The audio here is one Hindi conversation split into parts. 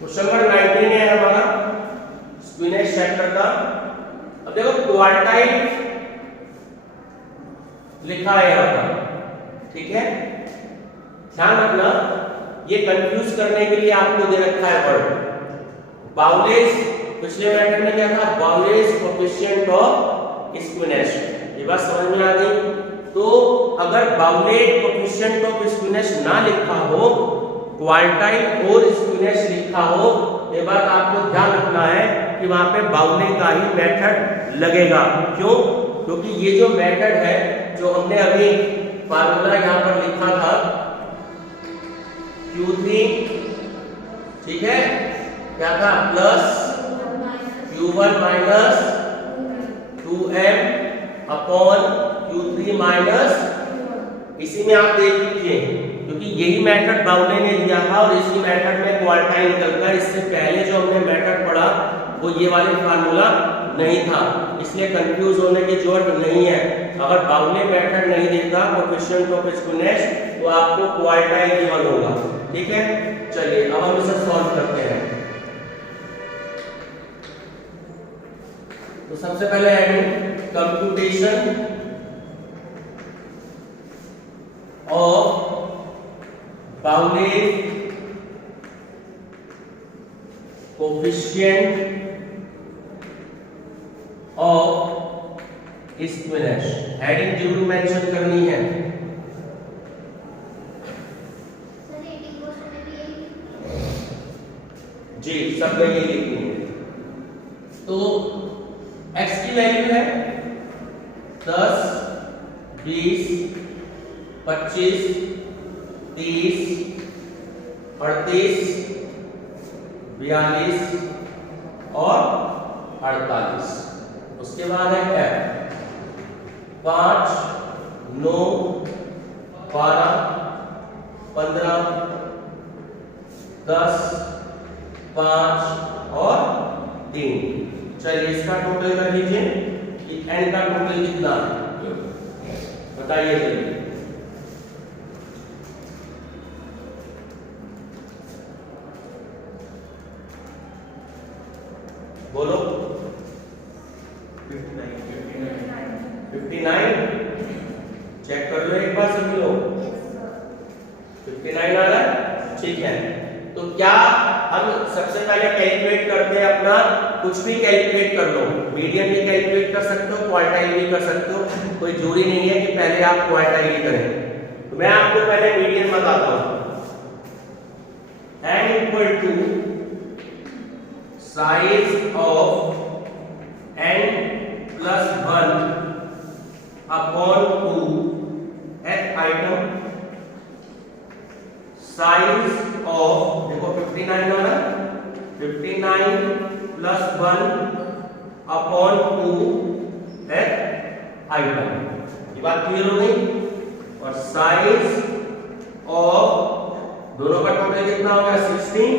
क्वेश्चन नंबर 19 है हमारा स्क्वीनेस चैप्टर का। अब देखो क्वार्टाइल लिखा है यहाँ पर, ठीक है। ध्यान रखना, ये कंफ्यूज करने के लिए आपको दे रखा है वर्ड बाउलेस। पिछले मैटर में क्या था, बाउलेस कोएफिशिएंट ऑफ स्क्वीनेस। ये बात समझ में आ गई। तो अगर बाउलेस कोएफिशिएंट ऑफ स्क्वीनेस ना लिखा हो, क्वार्टाइल और स्क्वीनेस लिखा हो, ये बात आपको ध्यान रखना है कि वहां पे बाउले का ही मेथड लगेगा। क्यों? क्योंकि ये जो मेथड है जो हमने अभी फार्मूला यहां पर लिखा था Q3, ठीक है, क्या था, plus Q1 minus 2m upon Q3 minus, इसी में आप देख लीजिए क्योंकि यही मेथड बाउले ने दिया था और इसी मेथड में क्वार्टाइल निकलता है। इससे पहले जो हमने मेथड पढ़ा वो ये वाले फार्मूला नहीं था, इसलिए कंफ्यूज होने की जरूरत नहीं है। अगर बाउले मेथड नहीं देगा कोएफिशिएंट ऑफ स्क्वीनेस तो आपको क्वार्टाइल गिवन होगा, ठीक है। चलिए अब हम इसे सॉल्व करते हैं। तो सबसे पहले कंप्यूटेशन ऑफ बाउले कोएफिशिएंट ऑफ स्क्वीनेस, हेडिंग जरूर मेंशन करनी है। जी सब में ये लिखनी है। तो x की वैल्यू है 10, 20, 25, 30, 38, 42 और 48। उसके बाद है f 5, 9, 12, 15, 10, 5 और 3। चलिए इसका टोटल कर लीजिए कि n का टोटल कितना है, बताइए जल्दी। बोलो 59। चेक कर लो एक बार सभी लोग, 59 आ रहा है, ठीक है। तो क्या हम सबसे पहले कैलकुलेट करते हैं अपना, कुछ भी कैलकुलेट कर लो, मीडियन भी कैलकुलेट कर सकते हो, क्वार्टाइल भी कर सकते हो, कोई जरूरी नहीं है कि पहले आप क्वार्टाइल ही करें। तो मैं आपको पहले मीडियन बताता हूं। n equal to size of n plus 1 upon 2 th item, size of, देखो 59 होना, 59 प्लस 1 अपॉन 2 एट आइटम। ये बात क्लियर हो गई। और साइज ऑफ, दोनों का टोटल कितना हो गया 16,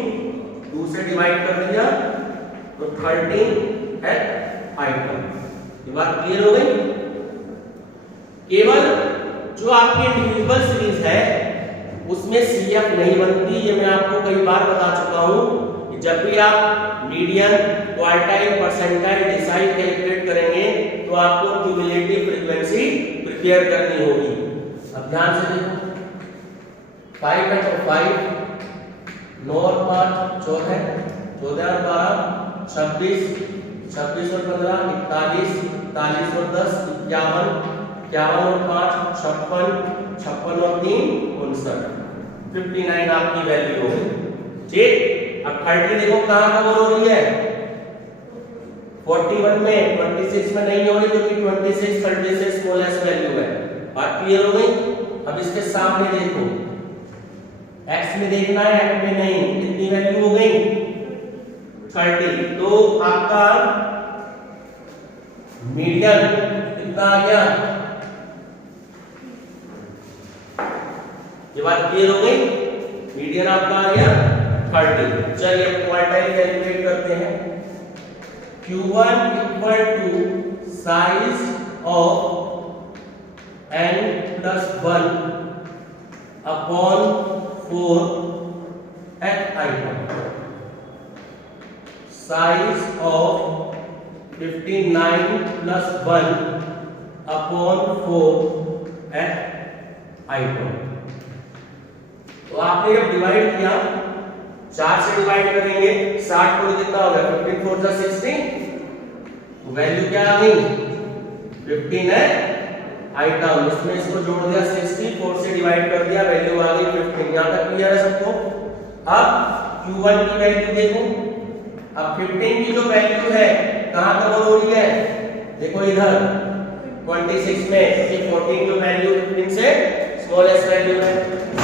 2 से डिवाइड कर दिया तो 13 एट आइटम। ये बात क्लियर हो गई। केवल जो आपकी इंडिविजुअल सीरीज है उसमें CF नहीं बनती, ये मैं आपको कई बार बता चुका हूं कि जब भी आप median, quartile, percentile, decile calculate करेंगे तो आपको क्यूमुलेटिव फ्रीक्वेंसी प्रिपेयर करनी होगी। अब ध्यान से देखो, 5 है तो 5, 9 और 5 14, 14 और 12 26, 26 और 15 41, 41 और 10 51, 51 और 5 56, 56 और 3 59, 59 आपकी वैल्यू हो गई, ठीक। अब 30 देखो कहां कवर हो रही है, 41 में, 26 में नहीं हो रही क्योंकि 26 30 से स्मॉलेस्ट वैल्यू है। बात क्लियर हो गई। अब इसके सामने देखो, x में देखना है, x में नहीं, कितनी वैल्यू हो गई 30। तो आपका मीडियन कितना आ गया, ये बात क्लियर हो गई। मीडियन आपका आ गया 30। चलिए क्वार्टाइल कैलकुलेट करते हैं। Q1 equal to size of n plus 1 upon 4 th item. Size of 59 plus 1 upon 4 th item. तो आपने जब डिवाइड किया 4 से डिवाइड करेंगे 60 को कितना होगा 15 4 जा 60, वैल्यू क्या आ गई 15 है आइटम। इसमें इसको जोड़ दिया 60, 4 से डिवाइड कर दिया वैल्यू आ गई 15। यहां तक क्लियर है सबको। अब Q1 की वैल्यू देखो। अब 15 की जो वैल्यू है कहां कवर हो रही है, देखो इधर 26 में, क्योंकि 14 की वैल्यू 15 से स्मॉलेस्ट वैल्यू है।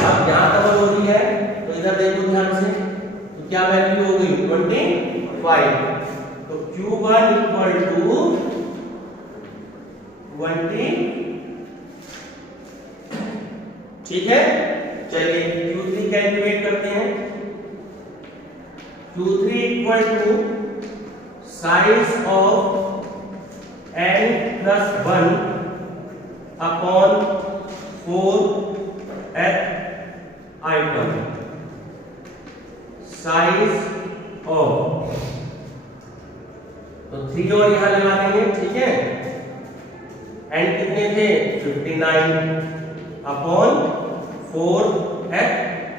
अब यहां कवर हो रही है तो इधर देखो ध्यान से, तो क्या वैल्यू हो गई 25। तो Q1 इक्वल टू 20। ठीक है, चलिए Q3 कैलकुलेट करते हैं। Q3 equal to size of n plus 1 upon 4 th item. Size of, तो 3 और यहां लगा देंगे, ठीक है। n कितने थे 59 अपॉन 4 एट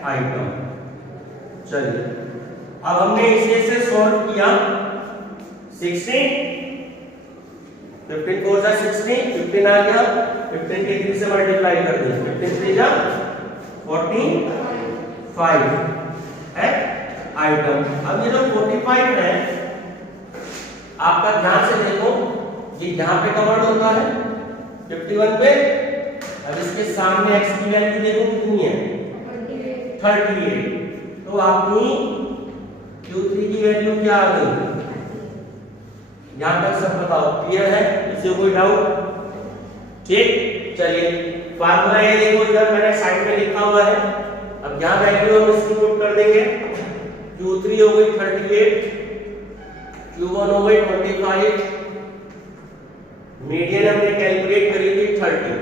आइटम। चलिए अब हमने इसे से सॉल्व किया 16, 15 4 जा 16, 15 आ गया, 15 के 3 से मल्टीप्लाई कर दिया, 15 3 जा 45 एट आइटम। अब ये जो 45 है आपका ध्यान से देखो, ये यहां पे कवर्ड होता है 51 पे। अब इसके सामने x की वैल्यू देखो कितनी है 38। तो आपकी Q3 की वैल्यू क्या आ गई, यहां तक सब बताओ, क्लियर है, इससे कोई डाउट? ठीक, चलिए फार्मूला ये देखो, इधर मैंने साइड में लिखा हुआ है। अब यहां वैल्यू हम इसको पुट कर देंगे। Q3 हो गई 38, Q1 हो गई 25, मीडियन हमने कैलकुलेट करी थी 30,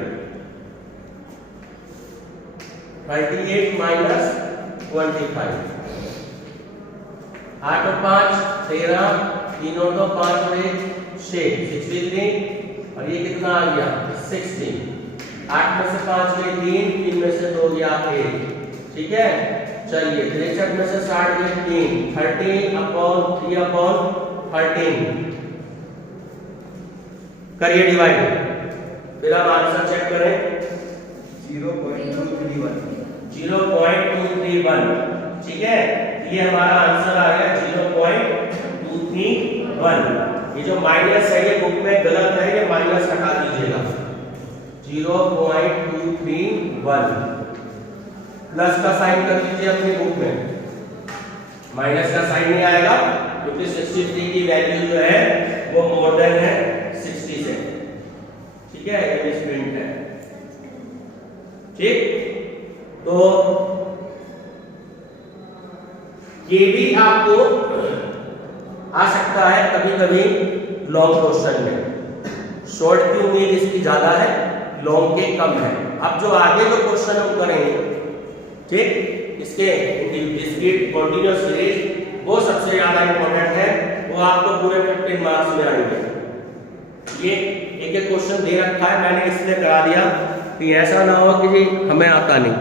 38 माइनस 25, 8 और 5 13, 3 और 2 5 और 1 6, 63, और ये कितना आ गया 16। 8 में से 5 गए 3, 3 में से 2 गया 1, ठीक है। चलिए 63 में से 60 गए 3, 13 अपॉन 3 अपॉन 13 करिए डिवाइड, फिर आप आंसर चेक करें 0.231, 0.231, ठीक है। ये हमारा आंसर आ गया 0.231। ये जो माइनस है ये बुक में गलत है, ये माइनस हटा दीजिएगा। 0.231 प्लस का साइन कर दीजिए अपनी बुक में, माइनस का साइन नहीं आएगा क्योंकि 63 की वैल्यू जो है वो मोर देन है 60 से, ठीक है, ये मिसप्रिंट है। ठीक, तो ये भी आपको आ सकता है कभी कभी लॉन्ग क्वेश्चन में। शॉर्ट की उम्मीद इसकी ज्यादा है, लॉन्ग के कम है। अब जो आगे जो क्वेश्चन हम करेंगे, ठीक, इसके डिस्क्रीट कंटीन्यूअस सीरीज, वो सबसे ज्यादा इंपॉर्टेंट है, वो आपको पूरे 15 मार्क्स में आएंगे। ये एक एक क्वेश्चन दे रखा है, मैंने इसलिए करा दिया कि ऐसा ना हो कि जी हमें आता नहीं।